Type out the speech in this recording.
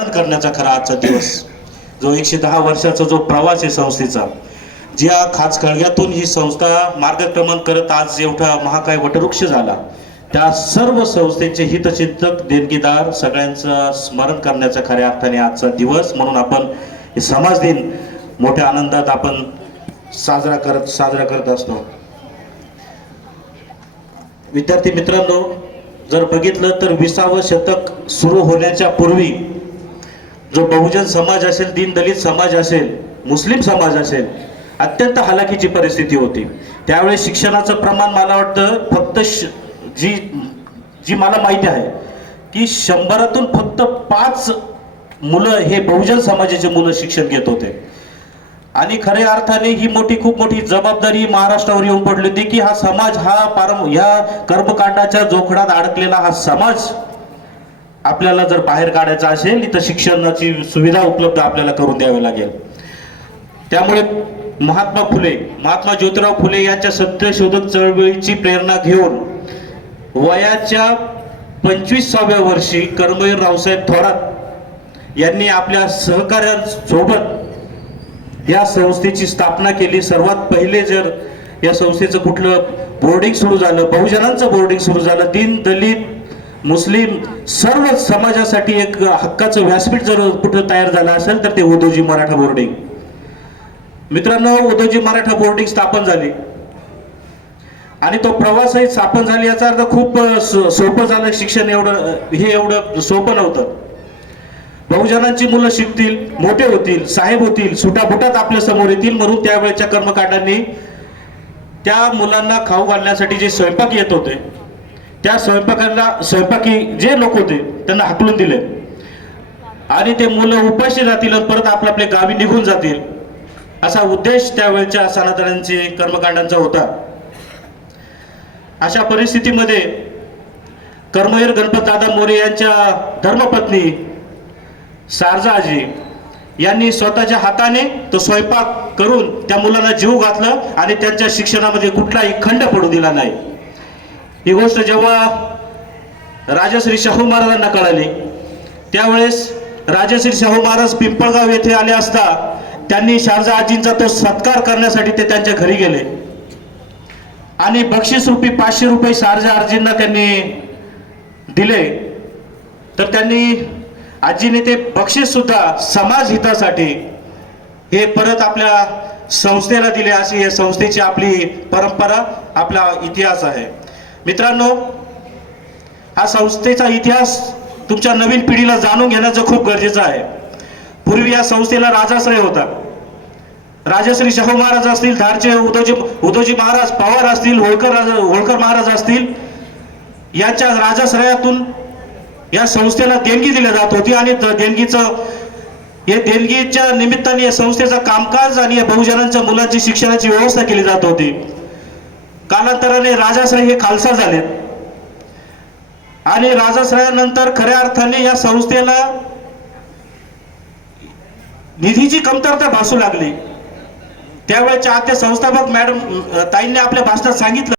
स्मरण करण्याचा खरा आजचा दिवस. जो एकशे दहा वर्षाचा जो प्रवास आहे संस्थेचा ज्या खास खळग्यातून ही संस्था मार्गक्रमण करत आज एवढा महाकाय वटवृक्ष झाला त्या सर्व संस्थेचे हितचिंतक देणगीदार सगळ्यांचं स्मरण करण्याचा खऱ्या अर्थाने आजचा दिवस म्हणून आपण हे समाज दिन मोठ्या आनंदात आपण साजरा करत साजरा करत असतो. विद्यार्थी मित्रांनो जर बघितलं तर विसावं शतक सुरू होण्याच्या पूर्वी जो बहुजन समाज असेल दीनदलित समाज असेल मुस्लिम समाज असेल अत्यंत हलाखीची परिस्थिती होती. त्यावेळेस शिक्षणाचं प्रमाण मला वाटतं फक्त श जी जी मला माहिती आहे की शंभरातून फक्त पाच मुलं हे बहुजन समाजाचे मुलं शिक्षण घेत होते. आणि खऱ्या अर्थाने ही मोठी खूप मोठी जबाबदारी महाराष्ट्रावर येऊन पडली होती की हा समाज हा पारम ह्या कर्मकांडाच्या जोखडात अडकलेला हा समाज आपल्याला जर बाहेर काढायचं असेल तर शिक्षणाची सुविधा उपलब्ध आपल्याला करून द्यावी लागेल. त्यामुळे महात्मा फुले महात्मा ज्योतिराव फुले यांच्या सत्यशोधक चळवळीची प्रेरणा घेऊन वयाच्या पंचवीसाव्या वर्षी कर्मवीर रावसाहेब थोरात यांनी आपल्या सहकार्यासोबत या संस्थेची स्थापना केली. सर्वात पहिले जर या संस्थेचं कुठलं बोर्डिंग सुरू झालं बहुजनांचं बोर्डिंग सुरू झालं दीन दलित मुस्लिम सर्व समाजासाठी एक हक्काचं व्यासपीठ जर कुठं तयार झालं असेल तर ते उदोजी मराठा बोर्डिंग. मित्रांनो उदोजी मराठा बोर्डिंग स्थापन झाली. आणि तो प्रवासही स्थापन झाली याचा अर्थ खूप सोपं झालं शिक्षण एवढं हे एवढं सोपं नव्हतं. बहुजनांची मुलं शिकतील मोठे होतील साहेब होतील सुटाफुटात आपल्यासमोर येतील म्हणून त्यावेळेच्या कर्मकांडांनी त्या मुलांना खाऊ घालण्यासाठी जे स्वयंपाक येत होते त्या स्वयंपाकाला स्वयंपाकी जे लोक होते त्यांना हाकलून दिले. आणि ते मुलं उपाशी राहतील आणि परत आपल्या आपले गावी निघून जातील असा उद्देश त्यावेळच्या सनातनांचे कर्मकांडांचा होता. अशा परिस्थितीमध्ये कर्मवीर गणपतदादा मोरे यांच्या धर्मपत्नी सारजाजी यांनी स्वतःच्या हाताने तो स्वयंपाक करून त्या मुलांना जीव घातलं आणि त्यांच्या शिक्षणामध्ये कुठलाही खंड पडू दिला नाही. ही गोष्ट जेव्हा राजश्री शाहू महाराजांना कळाली त्यावेळेस राजश्री शाहू महाराज पिंपळगाव येथे आले असता त्यांनी शारजा आजींचा तो सत्कार करण्यासाठी ते त्यांच्या घरी गेले. आणि बक्षीस रुपी पाचशे रुपये शारजा आजींना त्यांनी दिले. तर त्यांनी आजीने ते बक्षीस सुद्धा समाज हितासाठी हे परत आपल्या संस्थेला दिले अशी या संस्थेची आपली परंपरा आपला इतिहास आहे. मित्रांनो हा संस्थेचा इतिहास तुमच्या नवीन पिढीला जाणून घेण्याचं खूप गरजेचं आहे. पूर्वी या संस्थेला राजाश्रय होता. राजश्री शाहू महाराज असतील धारचे उदोजी उदोजी महाराज पवार असतील होळकर राज- होळकर महाराज असतील यांच्या राजाश्रयातून या संस्थेला देणगी दिली जात होती आणि द- देणगीचं हे देणगीच्या निमित्ताने या संस्थेचं कामकाज आणि या बहुजनांच्या मुलांची शिक्षणाची व्यवस्था केली जात होती. कालांतराने राजाश्रय हे खालसा झालेत आणि राजाश्रयानंतर खऱ्या अर्थाने या संस्थेला निधीची कमतरता भासू लागली. त्यावेळेच्या आत्या संस्थापक मॅडम ताईंनी आपल्या भाषणात सांगितलं.